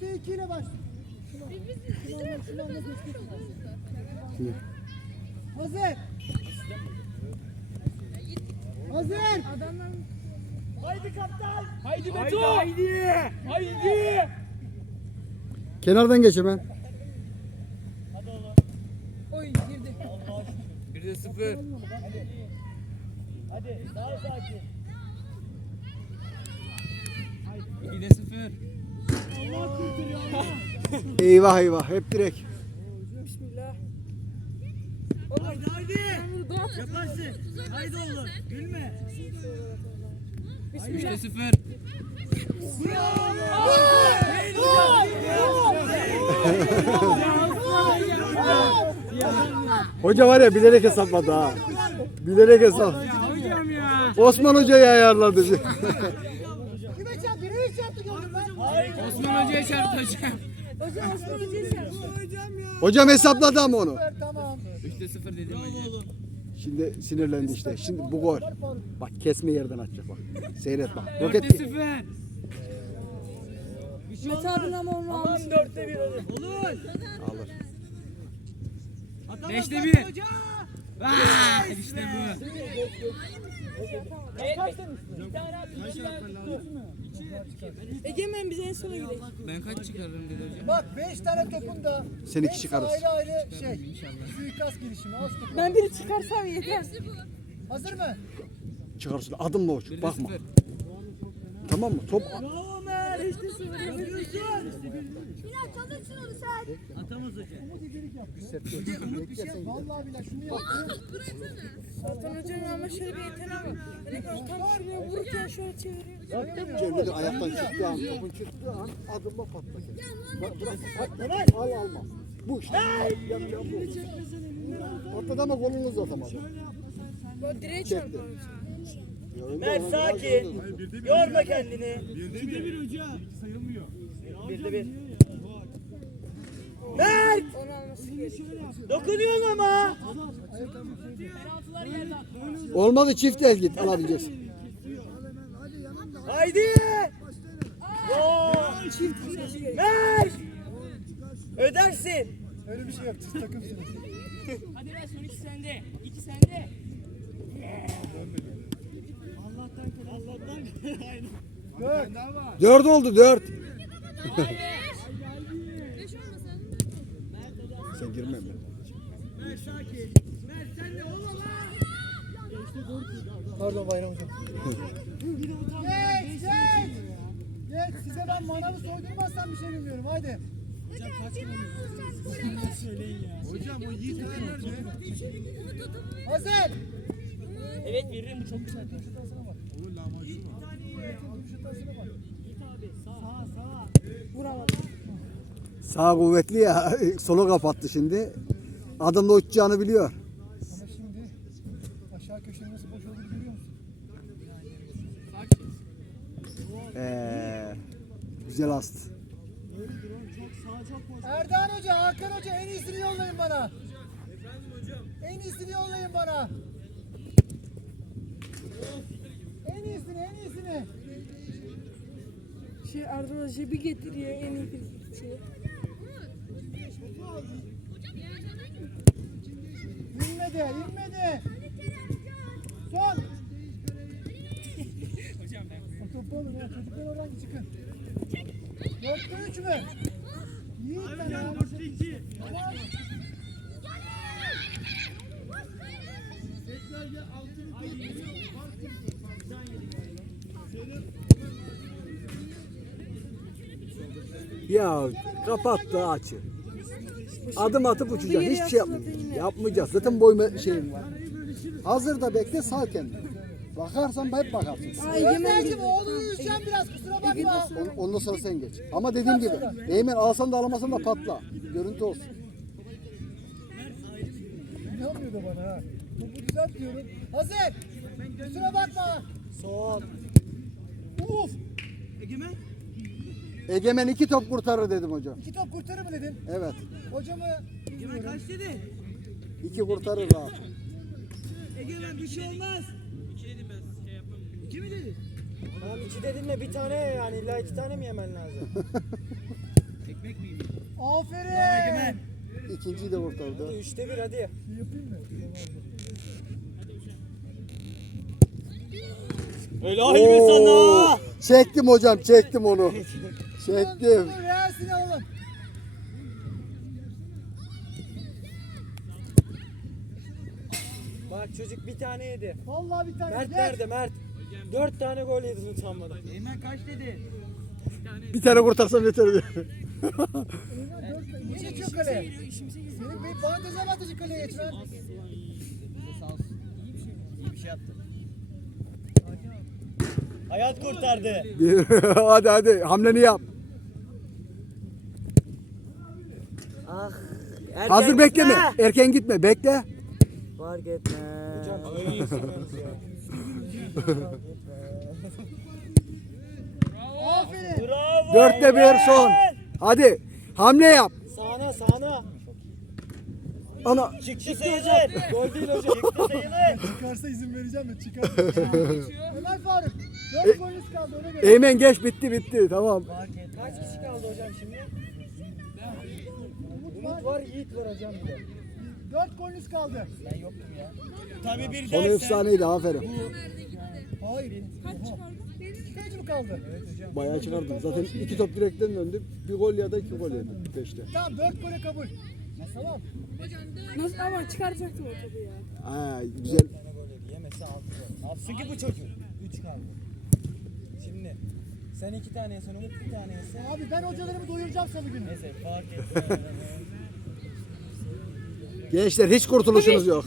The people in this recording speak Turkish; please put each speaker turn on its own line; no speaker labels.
5'te 2 ile başlıyor. Hazır. Hazır.
Haydi kaptan. Haydi Beto. Haydi. Haydi.
Kenardan geç hemen.
Oyun girdi.
1-0. Hadi daha sakin. 2-0. Allah kurtarıyor Allah.
Eyvah eyvah hep direkt.
Bismillah.
Haydi haydi. Yaparsın. Haydi oğlum. Gülme.
Bismillah.
3-0.
Hoca var ya bilerek hesapladı ha. Bilerek hesap.
Hocam ya.
Osman Hoca'yı ayarladı.
Kime çarptı? Nereye çarptı gördün ben?
Osman Hoca'ya çarptı hocam.
Hocam Osman Hoca'yı çağır.
Hocam hesapladı ama onu.
Tamam.
3-0 dedim hocam.
Şimdi sinirlendi işte. Şimdi bu gol. Bak kesme yerden atacak bak. Seyret bak. Roket
4-0.
Mete abinin ama onu almış.
4'te 1 olur.
alır.
5'te 1. Vay işte bu.
Egemen bize en sona gidelim.
Ben kaç çıkarırım dedi hocam.
Bak 5 tane topun da.
Sen iki
hepsi
çıkarırsın.
Ayrı ayrı suikast girişimi. Hoş topu.
Ben biri çıkarsam yeter.
Hazır mı?
Çıkarsın adımla uç.
1-0.
Bakma. Tamam mı? Top
Atamaz hocam.
Vallahi billahi şunu yap.
Zaten hocam ama şöyle bir yeteneği var. Hani tam şuraya vururken şöyle çeviriyor.
Cemil'in ayaktan çıktığı an, topun çıktığı an adımla patlayacak. Bırak, al alma. Bu işte. Yapacağım bu. Patladı ama kolunu uzatamadı.
Böyle direğe çarpıyor.
Mert sakin. Yorma kendini. 1'de 1 hocam. Sayılmıyor. 1'de 1. Mert!
Onu alması gerekiyor.
Dokunuyorsun ama.
Olmadı çift el git alabileceksin.
Haydi! Gol! Mert! Ödersin.
Öyle bir şey yok. Siz takımsınız.
Hadi ver son 2 sende. 2 sende. Allah'tan.
4.
4 oldu 4. Sen girme mi?
Mert sakin. Mert sen de oğlum lan.
Pardon Bayram hocam. Geç. Geç. Size ben manavı soydurmazsam bir şey bilmiyorum. Haydi.
Hocam o Yiğit nerede?
Hazır.
Evet veririm bu çok güzel.
Vuramadım.
Sağ kuvvetli ya. Solu kapattı şimdi. Adımla uçacağını biliyor.
Ama şimdi aşağı köşenin nasıl boş olduğunu görüyor musun?
Güzel ast.
Erdoğan Hoca, Hakan Hoca en iyisini yollayın bana. En iyisini yollayın bana. En iyisini.
Şey Erdal Hoca bir getiriyor en iyi bir şey.
İnmedi. Son. O topu alın ya, çocuklar oradan çıkın. 4'te 3 mü? Yiğit ben ya. Tamam.
Ya kapattı açı. Adım atıp uçacak. Hiçbir şey yapmayacağız. Zaten boyma şeyim var. Hazır da bekle sağ kendini. Bakarsan hep bakarsın.
Özler'cim oğlunu üzeceğim biraz, kusura bakma.
Ondan sonra sen geç. Ama dediğim gibi Eymen alsan da alamasan da patla. Görüntü olsun.
Ne yapıyordu bana ha? Topu düzelt diyorum. Hazır. Kusura bakma. Son. Uf.
Egemen 2 top kurtarır dedim hocam.
2 top kurtarır mı dedin?
Evet.
Hocamı bilmiyorum.
Kaç dedi?
2 kurtarır rahat.
Egemen bir şey olmaz. 2 dedim ben şey yapamam. 2 mi dedi? Tamam 2 dedin de bir tane yani illa 2 tane mi yemen lazım? Bek miyim?
Aferin.
İkinciyi de kurtardı.
3'te 1 hadi.
Yapayım mı?
Helal be sana.
Çektim hocam, çektim onu. Çektim.
Reelsini alalım.
Bak çocuk bir tane yedi.
Vallahi bir tane.
Mert
Gel.
nerede Mert? 4 tane gol yedi utanmadan. Eymen kaç dedi?
Bir tane kurtarsam yeterdi.
Niye geçiyor kaleye? Senin bir bana dezavantajı kaleye geçmen.
Sağ olsun. İyi bir şey yaptın. Hayat kurtardı.
Hadi hadi, hamleni yap.
Ah.
Hazır bekleme. Erken gitme, bekle.
Fark etme. Hocam öyle yükselmemiz ya.
Aferin.
Bravo.
4'te 1 son. Hadi hamle yap.
Sağına sağına.
Ana.
Çıktı sayılır. Gol değil hocam. Çıktı sayılır.
Çıkarsa izin vereceğim de çıkar. Ömer Faruk. 4 golünüz kaldı ona göre.
Eymen geç, bitti tamam.
Kaç kişi kaldı hocam şimdi? Umut var, Yiğit var hocam bir de.
4 golünüz kaldı.
Ben yoktum ya. Tabii bir
Son efsaneydi, aferin.
Hayır. Kaç çıkardı? 2 kaç mı kaldı?
Bayağı çıkardım. Zaten 2 top direkten döndü. Bir gol ya da 2 gol yedi 5'te.
Tamam 4 gole kabul. Tamam.
Nasıl ama çıkaracaktım o topu ya.
Ha, güzel.
Yemese 6 gol. Atsın ki bu çocuk. 3 kaldı. Şimdi sen 2 tane yesen, Umut 1 tane yesen.
Abi ben hocalarımı doyuracağım salı günü.
Neyse fark etmez.
Gençler hiç kurtuluşunuz yok.